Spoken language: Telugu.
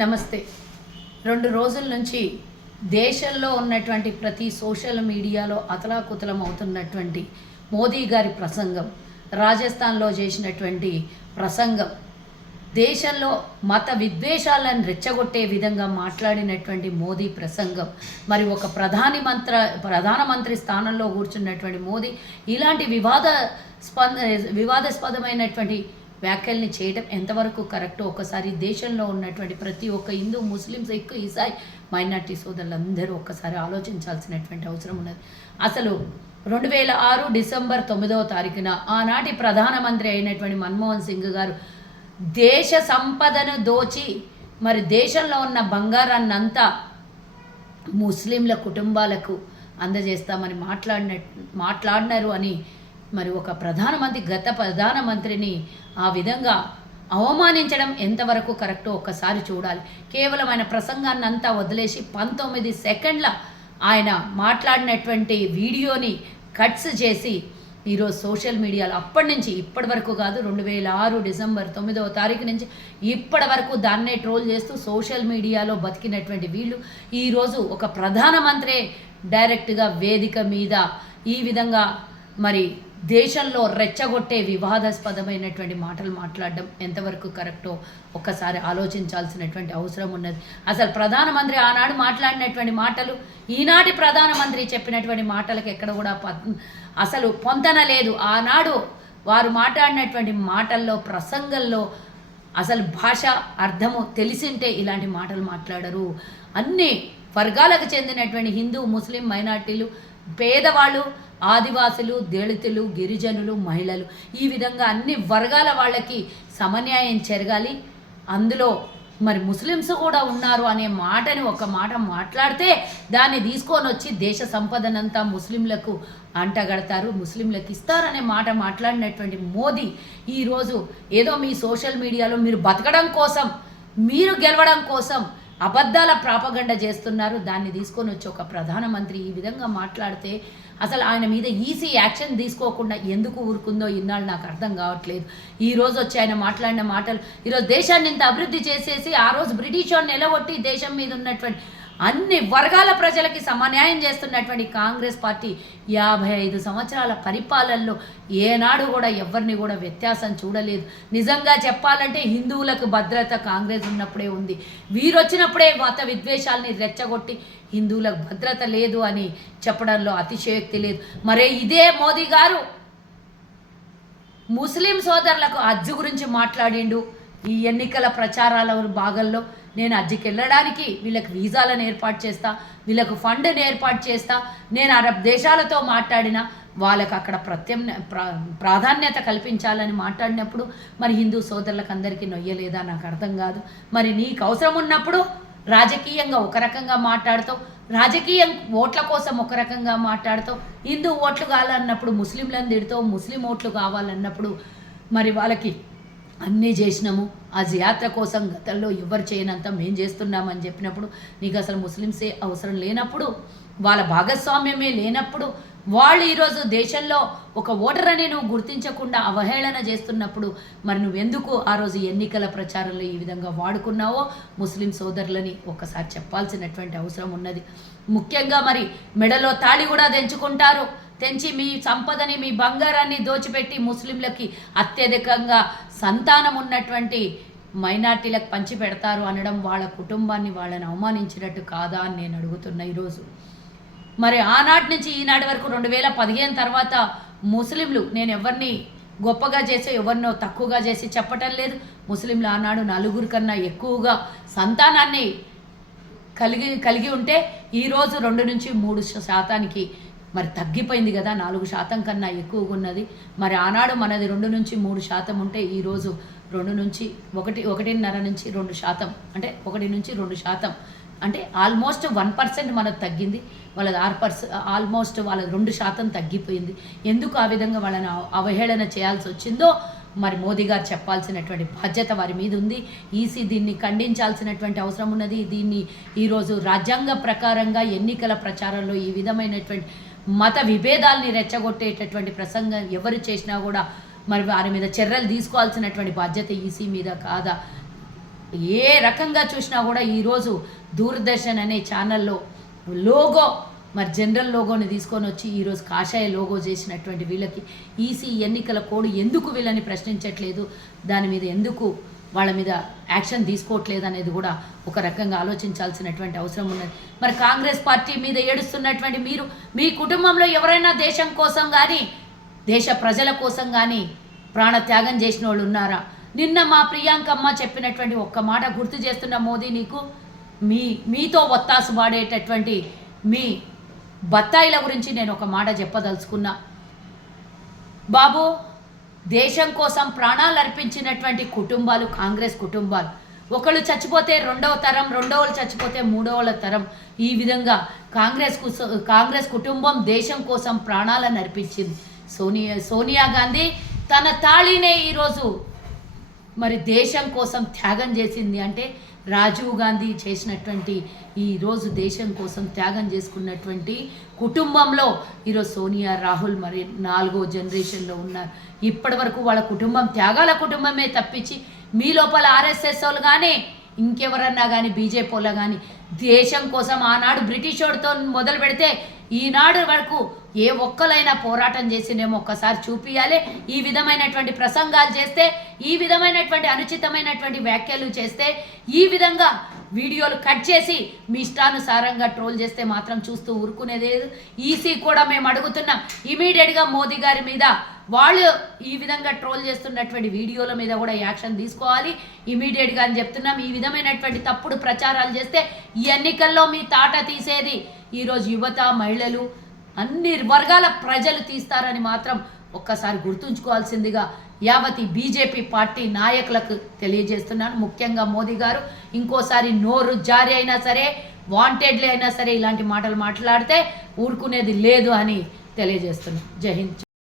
నమస్తే. రెండు రోజుల నుంచి దేశంలో ఉన్నటువంటి ప్రతి సోషల్ మీడియాలో అతలాకుతలం అవుతున్నటువంటి మోదీ గారి ప్రసంగం రాజస్థాన్లో చేసినటువంటి ప్రసంగం దేశంలో మత విద్వేషాలను రెచ్చగొట్టే విధంగా మాట్లాడినటువంటి మోదీ ప్రసంగం మరి ఒక ప్రధాని మంత్ర ప్రధానమంత్రి స్థానంలో కూర్చున్నటువంటి మోదీ ఇలాంటి వివాద స్పంద వివాదాస్పదమైనటువంటి వ్యాఖ్యల్ని చేయడం ఎంతవరకు కరెక్టో? ఒకసారి దేశంలో ఉన్నటువంటి ప్రతి ఒక్క హిందూ ముస్లిమ్స్ ఎక్కువ ఈసాయి మైనార్టీ సోదరులందరూ ఒక్కసారి ఆలోచించాల్సినటువంటి అవసరం ఉన్నది. అసలు రెండు వేల ఆరు డిసెంబర్ తొమ్మిదవ తారీఖున ఆనాటి ప్రధానమంత్రి అయినటువంటి మన్మోహన్ సింగ్ గారు దేశ సంపదను దోచి మరి దేశంలో ఉన్న బంగారాన్ని అంతా ముస్లింల కుటుంబాలకు అందజేస్తామని మాట్లాడిన మాట్లాడినారు అని మరి ఒక ప్రధానమంత్రి గత ప్రధానమంత్రిని ఆ విధంగా అవమానించడం ఎంతవరకు కరెక్టో ఒక్కసారి చూడాలి. కేవలం ఆయన ప్రసంగాన్ని అంతా వదిలేసి పంతొమ్మిది సెకండ్ల ఆయన మాట్లాడినటువంటి వీడియోని కట్స్ చేసి ఈరోజు సోషల్ మీడియాలో అప్పటి నుంచి ఇప్పటి వరకు కాదు రెండు వేల ఆరు డిసెంబర్ తొమ్మిదవ తారీఖు నుంచి ఇప్పటి వరకు దాన్నే ట్రోల్ చేస్తూ సోషల్ మీడియాలో బతికినటువంటి వీళ్ళు ఈరోజు ఒక ప్రధానమంత్రే డైరెక్ట్గా వేదిక మీద ఈ విధంగా మరి దేశంలో రెచ్చగొట్టే వివాదాస్పదమైనటువంటి మాటలు మాట్లాడడం ఎంతవరకు కరెక్టో ఒక్కసారి ఆలోచించాల్సినటువంటి అవసరం ఉన్నది. అసలు ప్రధానమంత్రి ఆనాడు మాట్లాడినటువంటి మాటలు ఈనాటి ప్రధానమంత్రి చెప్పినటువంటి మాటలకు ఎక్కడ కూడా ప- అసలు పొంతన లేదు. ఆనాడు వారు మాట్లాడినటువంటి మాటల్లో ప్రసంగంలో అసలు భాష అర్థము తెలిసింటే ఇలాంటి మాటలు మాట్లాడరు. అన్ని వర్గాలకు చెందినటువంటి హిందూ ముస్లిం మైనార్టీలు పేదవాళ్ళు ఆదివాసులు దళితులు గిరిజనులు మహిళలు. ఈ విధంగా అన్ని వర్గాల వాళ్ళకి సమన్యాయం జరగాలి. అందులో మరి ముస్లిమ్స్ కూడా ఉన్నారు అనే మాటని ఒక మాట మాట్లాడితే దాన్ని తీసుకొని వచ్చి దేశ సంపదనంతా ముస్లింలకు అంటగడతారు ముస్లింలకు ఇస్తారనే మాట మాట్లాడినటువంటి మోదీ ఈరోజు ఏదో మీ సోషల్ మీడియాలో మీరు బతకడం కోసం మీరు గెలవడం కోసం అబద్ధాల ప్రాపగండ చేస్తున్నారు. దాన్ని తీసుకొని వచ్చి ఒక ప్రధానమంత్రి ఈ విధంగా మాట్లాడితే అసలు ఆయన మీద ఈసీ యాక్షన్ తీసుకోకుండా ఎందుకు ఊరుకుందో ఇన్నాళ్ళు నాకు అర్థం కావట్లేదు. ఈ రోజు వచ్చి ఆయన మాట్లాడిన మాటలు ఈరోజు దేశాన్ని ఇంత అభివృద్ధి చేసేసి ఆ రోజు బ్రిటిష్ వాడిని నిలబొట్టి దేశం మీద ఉన్నటువంటి అన్ని వర్గాల ప్రజలకి సమన్యాయం చేస్తున్నటువంటి కాంగ్రెస్ పార్టీ యాభై ఐదు సంవత్సరాల పరిపాలనలో ఏనాడు కూడా ఎవరిని కూడా వ్యత్యాసం చూడలేదు. నిజంగా చెప్పాలంటే హిందువులకు భద్రత కాంగ్రెస్ ఉన్నప్పుడే ఉంది. వీరొచ్చినప్పుడే మత విద్వేషాలని రెచ్చగొట్టి హిందువులకు భద్రత లేదు అని చెప్పడంలో అతిశయోక్తి లేదు. మరే ఇదే మోదీ గారు ముస్లిం సోదరులకు అజ్జు గురించి మాట్లాడిండు. ఈ ఎన్నికల ప్రచారాల భాగంలో నేను హజ్జుకి వెళ్ళడానికి వీళ్ళకి వీసాలను ఏర్పాటు చేస్తా వీళ్ళకు ఫండ్ని ఏర్పాటు చేస్తా నేను అరబ్ దేశాలతో మాట్లాడిన వాళ్ళకు అక్కడ ప్రత్యామ్న ప్రా ప్రాధాన్యత కల్పించాలని మాట్లాడినప్పుడు మరి హిందూ సోదరులకు అందరికీ నొయ్యలేదా? నాకు అర్థం కాదు. మరి నీకు అవసరం ఉన్నప్పుడు రాజకీయంగా ఒక రకంగా మాట్లాడతావు రాజకీయం ఓట్ల కోసం ఒక రకంగా మాట్లాడతావు హిందూ ఓట్లు కావాలన్నప్పుడు ముస్లింలను తిడతావు ముస్లిం ఓట్లు కావాలన్నప్పుడు మరి వాళ్ళకి అన్నీ చేసినాము. ఆ యాత్ర కోసం గతంలో ఎవరు చేయనంత మేము చేస్తున్నామని చెప్పినప్పుడు నీకు అసలు ముస్లిమ్సే అవసరం లేనప్పుడు వాళ్ళ భాగస్వామ్యమే లేనప్పుడు వాళ్ళు ఈరోజు దేశంలో ఒక ఓటర్ అని నువ్వు గుర్తించకుండా అవహేళన చేస్తున్నప్పుడు మరి నువ్వెందుకు ఆ రోజు ఎన్నికల ప్రచారంలో ఈ విధంగా వాడుకున్నావో? ముస్లిం సోదరులని ఒకసారి చెప్పాల్సినటువంటి అవసరం ఉన్నది. ముఖ్యంగా మరి మెడలో తాళి కూడా తెంచుకుంటారు. తెంచి మీ సంపదని మీ బంగారాన్ని దోచిపెట్టి ముస్లింలకి అత్యధికంగా సంతానం ఉన్నటువంటి మైనార్టీలకు పంచి పెడతారు అనడం వాళ్ళ కుటుంబాన్ని వాళ్ళని అవమానించినట్టు కాదా అని నేను అడుగుతున్నా ఈరోజు. మరి ఆనాటి నుంచి ఈనాటి వరకు రెండు వేల పదిహేను తర్వాత ముస్లింలు నేను ఎవరిని గొప్పగా చేసే ఎవరినో తక్కువగా చేసి చెప్పటం లేదు. ముస్లింలు ఆనాడు నలుగురు కన్నా ఎక్కువగా సంతానాన్ని కలిగి కలిగి ఉంటే ఈరోజు రెండు నుంచి మూడు శాతానికి మరి తగ్గిపోయింది కదా నాలుగు శాతం కన్నా ఎక్కువగా ఉన్నది. మరి ఆనాడు మనది రెండు నుంచి మూడు శాతం ఉంటే ఈరోజు రెండు నుంచి ఒకటి ఒకటిన్నర నుంచి రెండు శాతం అంటే ఒకటి నుంచి రెండు శాతం. అంటే ఆల్మోస్ట్ వన్ పర్సెంట్ మనకు తగ్గింది. వాళ్ళది ఆరు పర్సెంట్ ఆల్మోస్ట్ వాళ్ళది రెండు శాతం తగ్గిపోయింది. ఎందుకు ఆ విధంగా వాళ్ళని అవహేళన చేయాల్సి వచ్చిందో మరి మోదీ గారు చెప్పాల్సినటువంటి బాధ్యత వారి మీద ఉంది. ఈసీ దీన్ని ఖండించాల్సినటువంటి అవసరం ఉన్నది. దీన్ని ఈరోజు రాజ్యాంగ ప్రకారంగా ఎన్నికల ప్రచారంలో ఈ విధమైనటువంటి మత విభేదాల్ని రెచ్చగొట్టేటటువంటి ప్రసంగం ఎవరు చేసినా కూడా మరి వారి మీద చర్యలు తీసుకోవాల్సినటువంటి బాధ్యత ఈసీ మీద కాదా? ఏ రకంగా చూసినా కూడా ఈరోజు దూరదర్శన్ అనే ఛానల్లో లోగో మరి జనరల్ లోగోని తీసుకొని వచ్చి ఈరోజు కాషాయ లోగో చేసినటువంటి వీళ్ళకి ఈసీ ఎన్నికల కోడ్ ఎందుకు వీళ్ళని ప్రశ్నించట్లేదు? దాని మీద ఎందుకు వాళ్ళ మీద యాక్షన్ తీసుకోవట్లేదు అనేది కూడా ఒక రకంగా ఆలోచించాల్సినటువంటి అవసరం ఉన్నది. మరి కాంగ్రెస్ పార్టీ మీద ఏడుస్తున్నటువంటి మీరు మీ కుటుంబంలో ఎవరైనా దేశం కోసం కానీ దేశ ప్రజల కోసం కానీ ప్రాణత్యాగం చేసిన వాళ్ళు ఉన్నారా? నిన్న మా ప్రియాంకమ్మ చెప్పినటువంటి ఒక్క మాట గుర్తు చేస్తున్న మోదీ నీకు మీ మీతో ఒత్తాసు పాడేటటువంటి మీ బత్తాయిల గురించి నేను ఒక మాట చెప్పదలుచుకున్నా. బాబు దేశం కోసం ప్రాణాలు అర్పించినటువంటి కుటుంబాలు కాంగ్రెస్ కుటుంబాలు. ఒకళ్ళు చచ్చిపోతే రెండవ తరం రెండవలు చచ్చిపోతే మూడవ తరం. ఈ విధంగా కాంగ్రెస్ కు- కాంగ్రెస్ కుటుంబం దేశం కోసం ప్రాణాలను అర్పించింది. సోనియా సోనియా గాంధీ తన తాళినే ఈరోజు మరి దేశం కోసం త్యాగం చేసింది అంటే రాజీవ్ గాంధీ చేసినటువంటి ఈరోజు దేశం కోసం త్యాగం చేసుకున్నటువంటి కుటుంబంలో ఈరోజు సోనియా రాహుల్ మరి నాలుగో జనరేషన్లో ఉన్నారు. ఇప్పటి వరకు వాళ్ళ కుటుంబం త్యాగాల కుటుంబమే తప్పించి మీ లోపల ఆర్ఎస్ఎస్ వాళ్ళు కానీ ఇంకెవరన్నా కానీ బీజేపీ వాళ్ళు కానీ దేశం కోసం ఆనాడు బ్రిటిష్ వాడితో మొదలు పెడితే ఈనాడు వరకు ఏ ఒక్కలైనా పోరాటం చేసిందేమో ఒక్కసారి చూపించాలి ఈ విధమైనటువంటి ప్రసంగాలు చేస్తే ఈ విధమైనటువంటి అనుచితమైనటువంటి వ్యాఖ్యలు చేస్తే ఈ విధంగా వీడియోలు కట్ చేసి మీ ఇష్టానుసారంగా ట్రోల్ చేస్తే మాత్రం చూస్తూ ఊరుకునేదేదు ఈసీ కూడా మేము అడుగుతున్నాం. ఇమీడియట్గా మోదీ గారి మీద వాళ్ళు ఈ విధంగా ట్రోల్ చేస్తున్నటువంటి వీడియోల మీద కూడా యాక్షన్ తీసుకోవాలి. ఇమీడియట్గా అని చెప్తున్నాం. ఈ విధమైనటువంటి తప్పుడు ప్రచారాలు చేస్తే ఈ ఎన్నికల్లో మీ తాట తీసేది ఈరోజు యువత మహిళలు అన్ని వర్గాల ప్రజలు తీస్తారని మాత్రం ఒక్కసారి గుర్తుంచుకోవాల్సిందిగా యావతి బీజేపీ పార్టీ నాయకులకు తెలియజేస్తున్నాను. ముఖ్యంగా మోదీ గారు ఇంకోసారి నోరు జారీ అయినా సరే వాంటెడ్లే అయినా సరే ఇలాంటి మాటలు మాట్లాడితే ఊరుకునేది లేదు అని తెలియజేస్తున్నాను. జై హింద్.